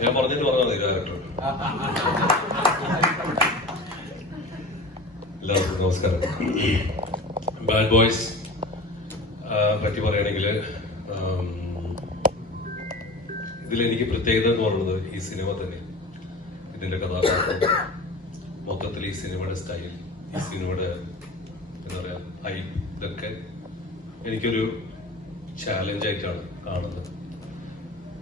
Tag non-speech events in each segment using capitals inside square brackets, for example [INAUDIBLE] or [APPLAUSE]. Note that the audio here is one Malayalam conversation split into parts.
ഞാൻ പറഞ്ഞിട്ട് പറഞ്ഞാൽ മതി ഡയറക്ടർ എല്ലാവർക്കും നമസ്കാരം. ബാഡ് ബോയ്സ് പറ്റി പറയുകയാണെങ്കിൽ ഇതിലെനിക്ക് പ്രത്യേകത എന്ന് പറയുന്നത് ഈ സിനിമ തന്നെ. ഇതിന്റെ കഥാപാത്രം മൊത്തത്തിൽ ഈ സിനിമയുടെ സ്റ്റൈൽ ഈ സിനിമയുടെ എന്താ പറയാ ഐ ഇതൊക്കെ എനിക്കൊരു ചാലഞ്ചായിട്ടാണ് കാണുന്നത്.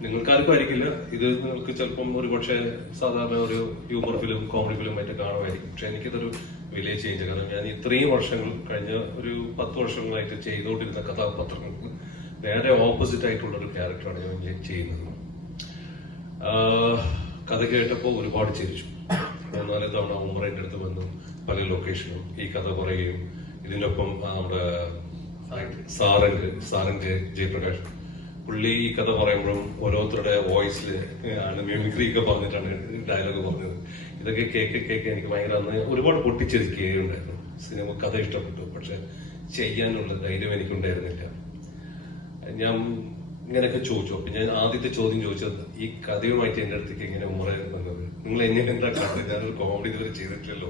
നിങ്ങൾക്കാർക്കും ആയിരിക്കില്ല. ഇത് നിങ്ങൾക്ക് ചിലപ്പം ഒരു പക്ഷേ സാധാരണ ഒരു ഹ്യൂമർ ഫിലിം കോമഡി ഫിലിം ആയിട്ട് കാണുമായിരിക്കും. പക്ഷെ എനിക്കിതൊരു വലിയ ചേഞ്ച് കാരണം ഞാൻ ഇത്രയും വർഷങ്ങൾ കഴിഞ്ഞ ഒരു പത്ത് വർഷങ്ങളായിട്ട് ചെയ്തുകൊണ്ടിരുന്ന കഥാപാത്രങ്ങൾ നേരെ ഓപ്പോസിറ്റ് ആയിട്ടുള്ള ഒരു ക്യാരക്ടറാണ് ഞാൻ ചെയ്യുന്നത്. കഥ കേട്ടപ്പോൾ ഒരുപാട് ചിരിച്ചു. മൂന്നാൽ തവണ ഉമ്മറേന്റെ അടുത്ത് വന്നു. പല ലൊക്കേഷനും ഈ കഥ പറയുകയും ഇതിനൊപ്പം നമ്മുടെ സാറംഗ് സാറംഗ് ജയപ്രകാശ് പുള്ളി ഈ കഥ പറയുമ്പോഴും ഓരോരുത്തരുടെ വോയിസിൽ ആണ് മ്യൂമിക്രി ഒക്കെ പറഞ്ഞിട്ടാണ് ഡയലോഗ് പറഞ്ഞത്. ഇതൊക്കെ കേക്ക് കേക്ക് എനിക്ക് ഭയങ്കര അന്ന് ഒരുപാട് പൊട്ടിച്ചിരിക്കുകയുണ്ടായിരുന്നു. സിനിമ കഥ ഇഷ്ടപ്പെട്ടു പക്ഷെ ചെയ്യാനുള്ള ധൈര്യം എനിക്കുണ്ടായിരുന്നില്ല. ഞാൻ ഇങ്ങനെയൊക്കെ ചോദിച്ചു. അപ്പൊ ഞാൻ ആദ്യത്തെ ചോദ്യം ചോദിച്ചത് ഈ കഥയുമായിട്ട് എന്റെ അടുത്തേക്ക് എങ്ങനെ ഉമ്മറ വന്നത് നിങ്ങൾ എങ്ങനെ എന്താ കണ്ടത് ഞാനൊരു കോമഡി ഇതുവരെ ചെയ്തിട്ടില്ലല്ലോ.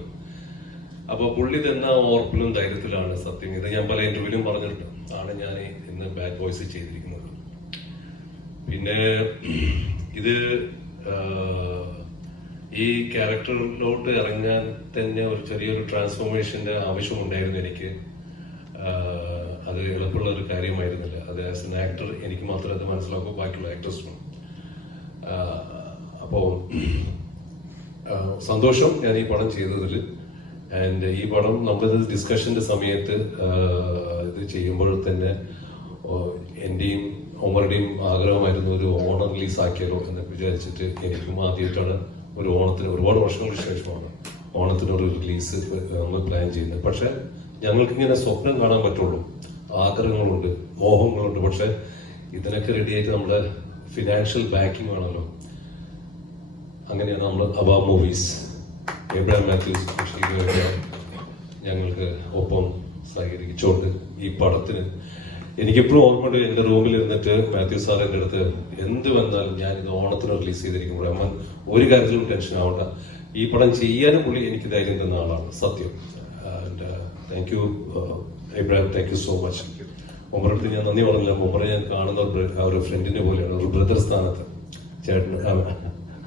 അപ്പൊ പുള്ളി തന്ന ഓർപ്പിലും ധൈര്യത്തിലാണ് സത്യം. ഇത് ഞാൻ പല ഇന്റർവ്യൂലും പറഞ്ഞിട്ടുണ്ട്. ആണ് ഞാൻ ഇന്ന് ബാഡ് വോയിസ് ചെയ്തിരിക്കുന്നത്. പിന്നെ ഇത് ഈ ക്യാരക്ടറിലോട്ട് ഇറങ്ങാൻ തന്നെ ഒരു ചെറിയൊരു ട്രാൻസ്ഫോർമേഷന്റെ ആവശ്യമുണ്ടായിരുന്നു എനിക്ക്. അത് എളുപ്പമുള്ള ഒരു കാര്യമായിരുന്നില്ല. അത് ആസ് എൻ ആക്ടർ എനിക്ക് മാത്രമേ അത് മനസ്സിലാക്കൂ ബാക്കിയുള്ള ആക്ടേഴ്സിനും അപ്പോൾ സന്തോഷം ഞാൻ ഈ പടം ചെയ്തതിൽ. ആൻഡ് ഈ പടം നമ്മളിത് ഡിസ്കഷന്റെ സമയത്ത് ഇത് ചെയ്യുമ്പോൾ തന്നെ എന്റെയും ഒമറുടെയും ആഗ്രഹമായിരുന്നു ഒരു ഓണം റിലീസ് ആക്കിയാലോ എന്ന് വിചാരിച്ചിട്ട് എനിക്കും ആദ്യമായിട്ടാണ് ഒരു ഓണത്തിന് ഒരുപാട് വർഷങ്ങൾക്ക് ശേഷമാണ് ഓണത്തിന് ഒരു റിലീസ് നമ്മൾ പ്ലാൻ ചെയ്യുന്നത്. പക്ഷെ ഞങ്ങൾക്ക് ഇങ്ങനെ സ്വപ്നം കാണാൻ പറ്റുള്ളൂ. ആഗ്രഹങ്ങളുണ്ട് മോഹങ്ങളുണ്ട്. പക്ഷെ ഇതിനൊക്കെ റെഡിയായിട്ട് നമ്മുടെ ഫിനാൻഷ്യൽ ബാക്കിംഗ് ആണല്ലോ. അങ്ങനെയാണ് നമ്മൾ അബാ മൂവീസ് എബ്രാം മാത്യൂസ് ഞങ്ങൾക്ക് ഒപ്പം സഹകരിച്ചുകൊണ്ട് ഈ പടത്തിന് എനിക്കെപ്പോഴും ഓർമ്മയുണ്ട് എന്റെ റൂമിൽ ഇരുന്നിട്ട് മാത്യു സാർ എന്റെ അടുത്ത് എന്ത് വന്നാലും ഞാൻ ഇത് ഓണത്തിന് റിലീസ് ചെയ്തിരിക്കുമ്പോൾ അമ്മ ഒരു കാര്യത്തിലും ടെൻഷൻ ആവണ്ട. ഈ പടം ചെയ്യാനും പുള്ളി എനിക്ക് ധൈര്യം തന്ന ആളാണ് സത്യം. Thank you Ibrahim thank you so much ഒമറടുത്ത് ഞാൻ നന്ദി പറഞ്ഞില്ല. ഒമറെ ഞാൻ കാണുന്ന ഒരു ഫ്രണ്ടിനെ പോലെയാണ് ഒരു ബ്രദർ സ്ഥാനത്ത്. ചേട്ടൻ ആ,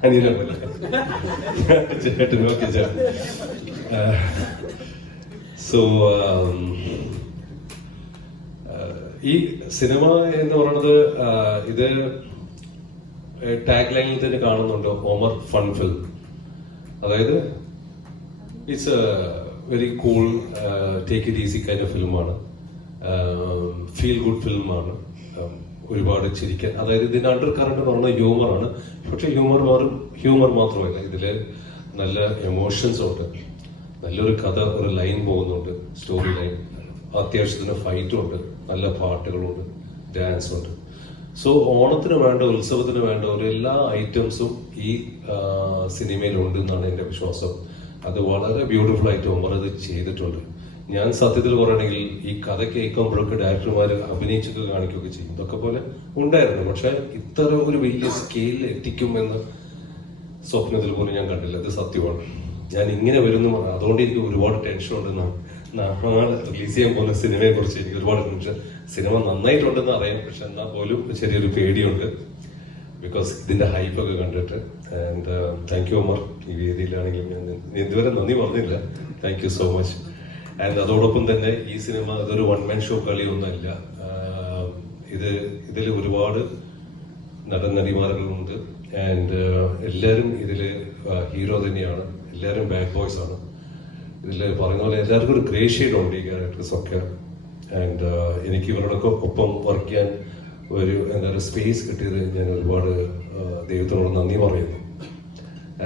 അനിയനെ പോലെ ചേട്ടൻ. ഓക്കെ ചേട്ടൻ സോ ഈ സിനിമ എന്ന് പറയുന്നത് ഇത് ടാഗ് ലൈനിൽ തന്നെ കാണുന്നുണ്ട് ഹോമർ ഫൺ ഫിൽം അതായത് it's very cool take it easy kind of ഫിലിമാണ് ഫീൽ ഗുഡ് ഫിലിമാണ് ഒരുപാട് ചിരിക്കാൻ അതായത് ഇതിന്റെ അണ്ടർ കറണ്ട് എന്ന് പറഞ്ഞാൽ ഹ്യൂമറാണ് പക്ഷെ ഹ്യൂമർ മാറും ഹ്യൂമർ മാത്രമല്ല. ഇതിൽ നല്ല എമോഷൻസ് ഉണ്ട്. നല്ലൊരു കഥ ഒരു ലൈൻ പോകുന്നുണ്ട് സ്റ്റോറി ലൈൻ അത്യാവശ്യത്തിന് ഫൈറ്റും ഉണ്ട് നല്ല പാട്ടുകളുണ്ട്. ഡാൻസ് ഉണ്ട് സോ ഓണത്തിന് വേണ്ട ഉത്സവത്തിന് വേണ്ട ഒരു എല്ലാ ഐറ്റംസും ഈ സിനിമയിലുണ്ട് എന്നാണ് എന്റെ വിശ്വാസം. അത് വളരെ ബ്യൂട്ടിഫുൾ ആയിട്ട് ഒമർ അത് ചെയ്തിട്ടുണ്ട്. ഞാൻ സത്യത്തിൽ പറയുകയാണെങ്കിൽ ഈ കഥ കേൾക്കുമ്പോഴൊക്കെ ഡയറക്ടർമാർ അഭിനയിച്ചൊക്കെ കാണിക്കുകയൊക്കെ ചെയ്യും. ഇതൊക്കെ പോലെ ഉണ്ടായിരുന്നു. പക്ഷെ ഇത്ര ഒരു വലിയ സ്കെയിലിൽ എത്തിക്കുമെന്ന് സ്വപ്നത്തിൽ പോലും ഞാൻ കണ്ടില്ല. അത് സത്യമാണ്. ഞാൻ ഇങ്ങനെ വരുന്നു. അതുകൊണ്ട് എനിക്ക് ഒരുപാട് ടെൻഷൻ ഉണ്ട് നാളെ റിലീസ് ചെയ്യാൻ പോകുന്ന സിനിമയെ കുറിച്ച് എനിക്ക് ഒരുപാട് പക്ഷെ സിനിമ നന്നായിട്ടുണ്ടെന്ന് അറിയാം. പക്ഷെ എന്നാൽ പോലും ചെറിയൊരു പേടിയുണ്ട്. ബിക്കോസ് ഇതിന്റെ ഹൈപ്പ് ഒക്കെ കണ്ടിട്ട്. And thank you Amar. ഈ വേദിയിലാണെങ്കിലും ഞാൻ ഇതുവരെ നന്ദി പറഞ്ഞില്ല. Thank you so much and അതോടൊപ്പം തന്നെ ഈ സിനിമ ഇതൊരു വൺ മാൻ ഷോ കളിയൊന്നുമല്ല. ആഹ് ഇത് ഇതിൽ ഒരുപാട് നടൻ നടിമാരുകളുണ്ട് ആൻഡ് എല്ലാവരും ഇതിൽ ഹീറോ തന്നെയാണ്. എല്ലാവരും ബാക്ക് ബോയ്സ് ആണ്. ഇതിൽ പറഞ്ഞ പോലെ എല്ലാവർക്കും ഒരു ഗ്രേ ഷെയ്ഡ് ഉണ്ട് ഈ ക്യാരക്ടേഴ്സ് ഒക്കെ ആൻഡ് എനിക്ക് ഇവരോടൊക്കെ ഒപ്പം വർക്ക് ചെയ്യാൻ ഒരു എന്താ പറയുക സ്പേസ് കിട്ടിയത് ഞാൻ ഒരുപാട് uh, ദൈവത്തിനോട് നന്ദി പറയുന്നു.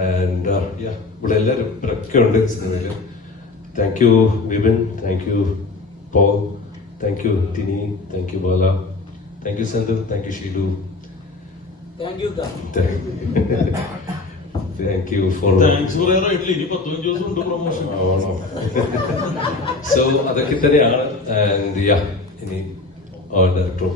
ആൻഡ് ഇവിടെ എല്ലാവരും ഇവരൊക്കെ ഉണ്ട് സിനിമയിൽ thank you Vipin. Thank you Paul. Thank you Tini thank you Bala. Thank you Senthil thank you Sheelu. Thank you [LAUGHS] thank you for so അതൊക്കെ തന്നെയാണ് എന്ത് ചെയ്യാ ഇനി ഡയറക്ടർ